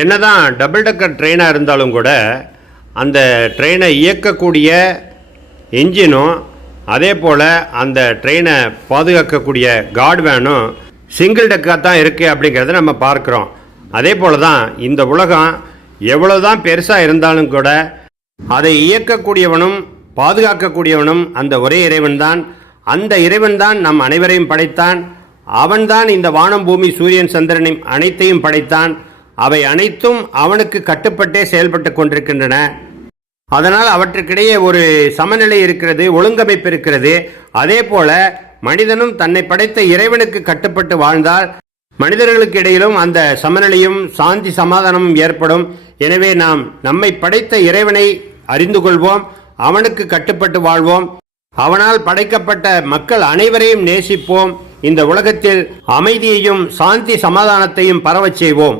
என்னதான் டபுள் டக்கர் ட்ரெயினாக இருந்தாலும் கூட அந்த ட்ரெயினை இயக்கக்கூடிய இன்ஜினும் அதே போல் அந்த ட்ரெயினை பாதுகாக்கக்கூடிய கார்டு வேனும் சிங்கிள் டக்காக தான் இருக்குது அப்படிங்கிறத நம்ம பார்க்குறோம். அதே போல் தான் இந்த உலகம் எவ்வளோ தான் பெருசாக இருந்தாலும் கூட அதை இயக்கக்கூடியவனும் பாதுகாக்கக்கூடியவனும் அந்த ஒரே இறைவன் தான். அந்த இறைவன் தான் நம் அனைவரையும் படைத்தான். அவன்தான் இந்த வானம் பூமி சூரியன் சந்திரனை அனைத்தையும் படைத்தான். அவை அனைத்தும் அவனுக்கு கட்டுப்பட்டே செயல்பட்டு கொண்டிருக்கின்றன. அதனால் அவற்றுக்கிடையே ஒரு சமநிலை இருக்கிறது, ஒழுங்கமைப்பு இருக்கிறது. அதே போல மனிதனும் தன்னை படைத்த இறைவனுக்கு கட்டுப்பட்டு வாழ்ந்தால் மனிதர்களுக்கு இடையிலும் அந்த சமநிலையும் சாந்தி சமாதானமும் ஏற்படும். எனவே நாம் நம்மை படைத்த இறைவனை அறிந்து கொள்வோம், அவனுக்கு கட்டுப்பட்டு வாழ்வோம், அவனால் படைக்கப்பட்ட மக்கள் அனைவரையும் நேசிப்போம். இந்த உலகத்தில் அமைதியையும் சாந்தி சமாதானத்தையும் பரவச் செய்வோம்.